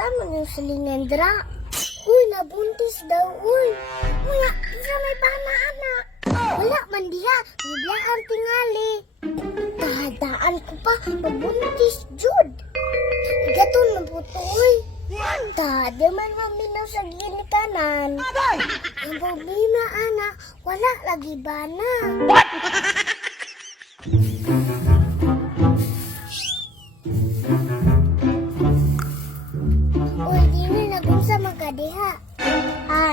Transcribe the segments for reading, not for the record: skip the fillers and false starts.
kumusta man yung silindra? Uy, nabuntis daw, uy. Uya, isa may bana, anak. Wala man diha, biblaan tingali. Tahadaan ko pa, nabuntis, Jud. Gaton na po to, uy. Di man maminaw sa ginikanan. Ang problema, anak, wala lagi bana. Uy, di na nagunsa magkadiha.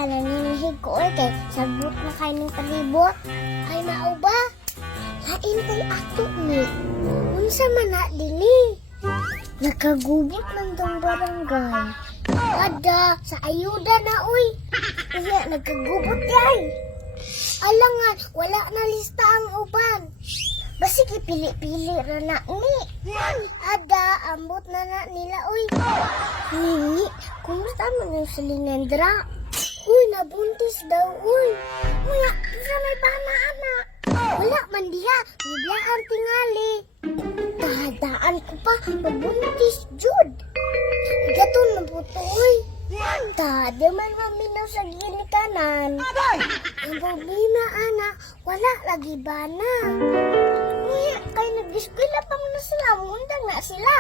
Naninihig ko oy kay sagbot na kayo ng palibot. Ay, mao ba? Lain kay ato ni. Unsa man na dili? Nakagubot ng tong barangay. Ada, sa ayuda na uy. Kaya nagkagubot yay. Alangan, wala na lista ang uban. Basi pili-pili ra na ni. Ada, ambot na nila uy. Nini, kumusta man yung silindra? Uy, nabuntis daw uy. Uya, isa may bana anak. Wala man diha, biblaan tingali. Tahadaan ko pa, nabuntis, Jud. Gaton na po to uy. Di man maminaw sa ginikanan. Ang problema, anak, wala lagi bana. Uy, kay nag-eskwela pa mo na sila, mundang na sila.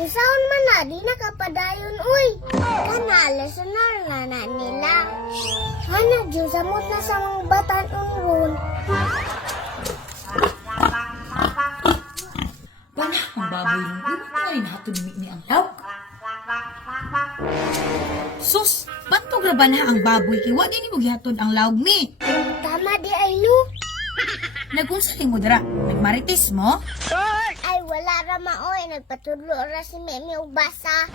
Kung saan man na, di nakapadayon, uy. Kanala, sunar na nila. Hanak, Diyos, samot na sa mga batan unron. Bana, ang baboy ng ulo na rin hatun ni ang law. Sus, bantog na ba na ang baboy kay wa din mo gihatod ang lawg mi? Tama di ay lu. Nagunsa mo dira? Nagmarites mo? Ay, wala ra maoy. Nagpatulo ra si Meme ubasa.